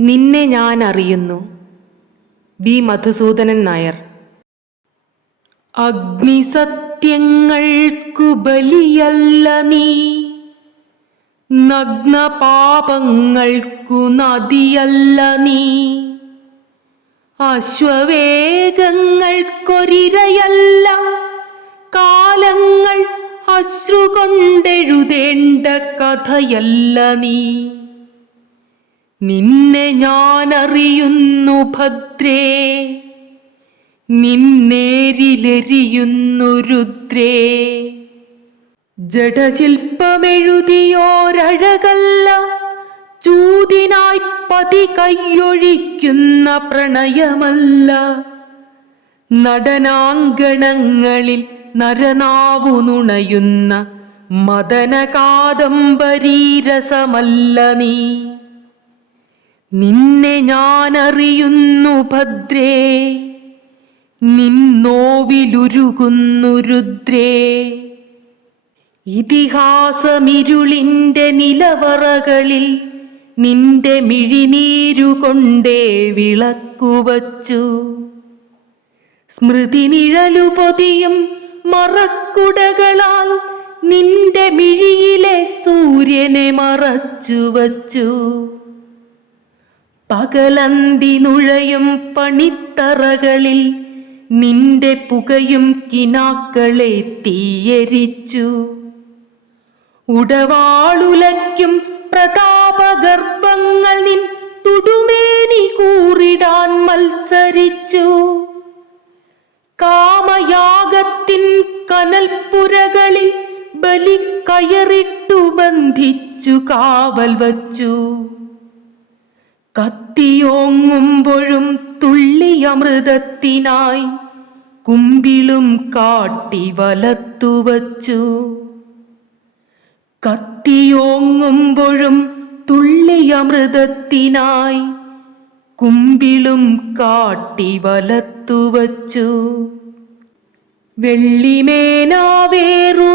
നിന്നെ ഞാൻ അറിയുന്നു. ബി. മധുസൂദനൻ നായർ. അഗ്നിസത്യങ്ങൾക്കു ബലിയല്ല നീ. നഗ്ന പാപങ്ങൾക്കു നദിയല്ല നീ. അശ്വവേഗങ്ങൾക്കൊരിരയല്ല കാലങ്ങൾ അശ്രുകൊണ്ടെഴുതേണ്ട കഥയല്ല നീ. നിന്നെ ഞാൻ അറിയുന്നു ഭദ്രേ. നിന്നേരിലെരിയുന്നു രുദ്രേ. ജഡശില്പമെഴുതിയോരഴകല്ല ചൂതിനായി പതി കൈയൊഴിക്കുന്ന പ്രണയമല്ല. നടനാങ്കണങ്ങളിൽ നരനാവു നുണയുന്ന മദന കാദംബരീരസമല്ല നീ. നിന്നെ ഞാൻ അറിയുന്നു ഭദ്രേ. നിന്നോവിലുരുകുന്നു രുദ്രേ. ഇതിഹാസമിരുളിന്റെ നിലവറകളിൽ നിന്റെ മിഴിനീരുകൊണ്ടേ വിളക്കുവച്ചു. സ്മൃതി നിഴലു പൊതിയും മറക്കുടകളാൽ നിന്റെ മിഴിയിലെ സൂര്യനെ മറച്ചുവച്ചു. പകലന്തി നുഴയും പണിത്തറകളിൽ നിന്റെ പുകയും കിനാക്കളെ തീയരിച്ചു. ഉടവാളുലയ്ക്കും പ്രതാപഗർഭങ്ങൾ നിൻ തുടുമേനി കൂറിടാൻ മത്സരിച്ചു. കാമയാഗത്തിൻ കനൽപ്പുരകളിൽ ബലി കയറിട്ടു ബന്ധിച്ചു കാവൽ വച്ചു. കത്തിയോങ്ങുമ്പോഴും തുള്ളിയമൃതത്തിനായി കുമ്പിളും കാട്ടി വലത്തുവച്ചു കത്തിയോങ്ങുമ്പോഴും തുള്ളിയമൃതത്തിനായി കുമ്പിളും കാട്ടി വലത്തുവച്ചു വെള്ളിമേനാവേറും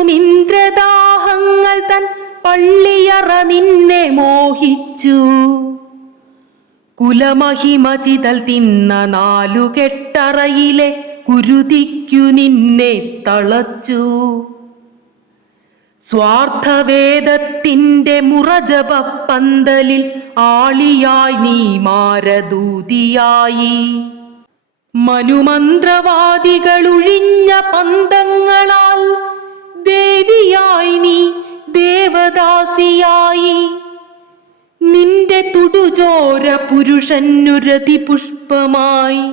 ഇന്ദ്രദാഹങ്ങൾ തൻ പള്ളിയറ നിന്നെ മോഹിച്ചു. കുലമഹിമചിതൽ തിന്ന നാലു കെട്ടറയിലെ കുരുതിക്കു നിന്നെ തളച്ചു. സ്വാർത്ഥവേദത്തിന്റെ മുറജപ പന്തലിൽ ആളിയായി നീ മാരദൂതിയായി. മനുമന്ത്രവാദികളൊഴിഞ്ഞ പന്തങ്ങളാൽ ദേവിയായി നീ ദേവദാസിയായി. നിന്റെ തുടുചോര പുരുഷനുരതി പുഷ്പമായി.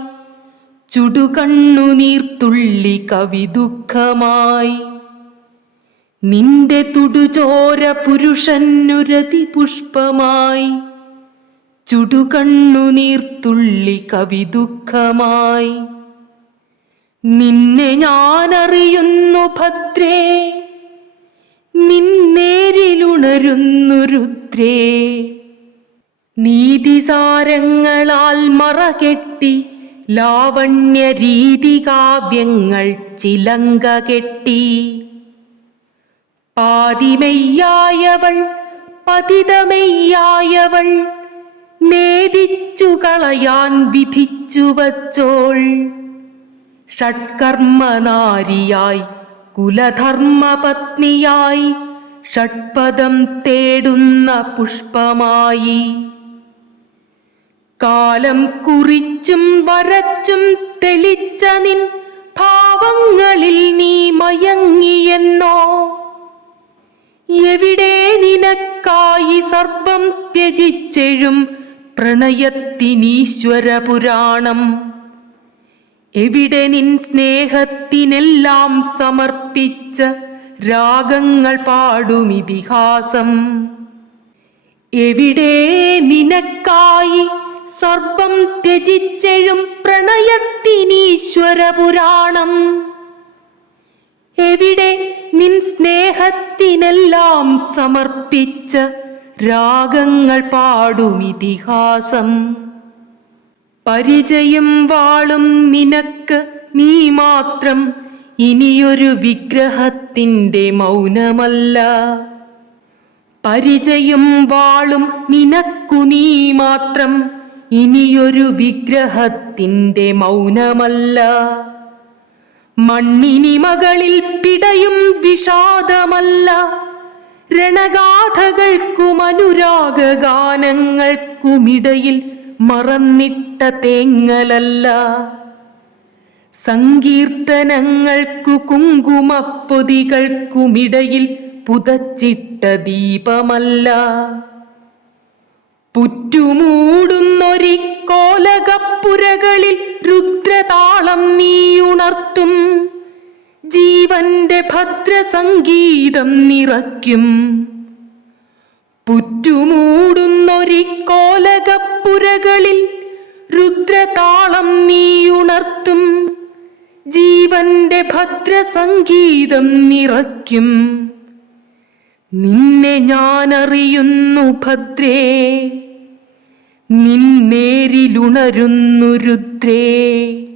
കവി ദുഃഖമായി. നിന്റെ തുടുചോര പുരുഷനുരതി പുഷ്പമായി. കവി ദുഃഖമായി. നിന്നെ ഞാനറിയുന്നു ഭദ്രേ. നിന്നേരിലുണരുന്നു രുദ്രേ. നീതിസാരങ്ങളാൽ മറകെട്ടി കാവ്യങ്ങൾ ചിലങ്ക കെട്ടി. പാതിമെയ്യായവൾ പതിതമെയ്യായവൾ നേദിച്ചു കളയാൻ വിധിച്ചു വച്ചോൾ ഷഡ്കർമ്മനാരിയായി കുലധർമ്മപത്നിയായി ഷഡ്പദം തേടുന്ന പുഷ്പമായി. കാലം കുറിച്ചും വരച്ചും തെളിച്ച നിൻ ഭാവങ്ങളിൽ നീ മയങ്ങിയെന്നോ? എവിടെ നിനക്കായി സർവം ത്യജിച്ചെഴും പ്രണയത്തിനീശ്വര പുരാണം എവിടെ നിൻ സ്നേഹത്തിനെല്ലാം സമർപ്പിച്ച രാഗങ്ങൾ പാടും ഇതിഹാസം? എവിടെ നിനക്കായി സർവം ത്യജിച്ചെഴും പ്രണയത്തിനീശ്വര പുരാണം എവിടെ നിൻ സ്നേഹത്തിനെല്ലാം സമർപ്പിച്ച രാഗങ്ങൾ പാടും ഇതിഹാസം. പരിചയം വാളും നിനക്ക് നീ മാത്രം ഇനിയൊരു വിഗ്രഹത്തിന്റെ മൗനമല്ല. പരിചയം വാളും നിനക്കു നീ മാത്രം ഇനിയൊരു വിഗ്രഹത്തിന്റെ മൗനമല്ല. മണ്ണിനി മകളിൽ പിടയും വിഷാദമല്ല. രണഗാഥകൾക്കും അനുരാഗ ഗാനങ്ങൾക്കുമിടയിൽ മറന്നിട്ട തേങ്ങലല്ല. സങ്കീർത്തനങ്ങൾക്കു കുങ്കുമപ്പൊതികൾക്കുമിടയിൽ പുതച്ചിട്ട ദീപമല്ല. പുറ്റുമൂടുന്നൊരി രുദ്രതാളം നീയുണർത്തും. ജീവന്റെ ഭദ്രസംഗീതം നിറയ്ക്കും. പുറ്റുമൂടുന്നൊരിക്കോലകപ്പുരകളിൽ രുദ്രതാളം നീയുണർത്തും. ജീവന്റെ ഭദ്രസംഗീതം നിറയ്ക്കും. നിന്നെ ഞാൻ അറിയുന്നു ഭദ്രേ. നിന്നേരിലുണരുന്നു രുദ്രേ.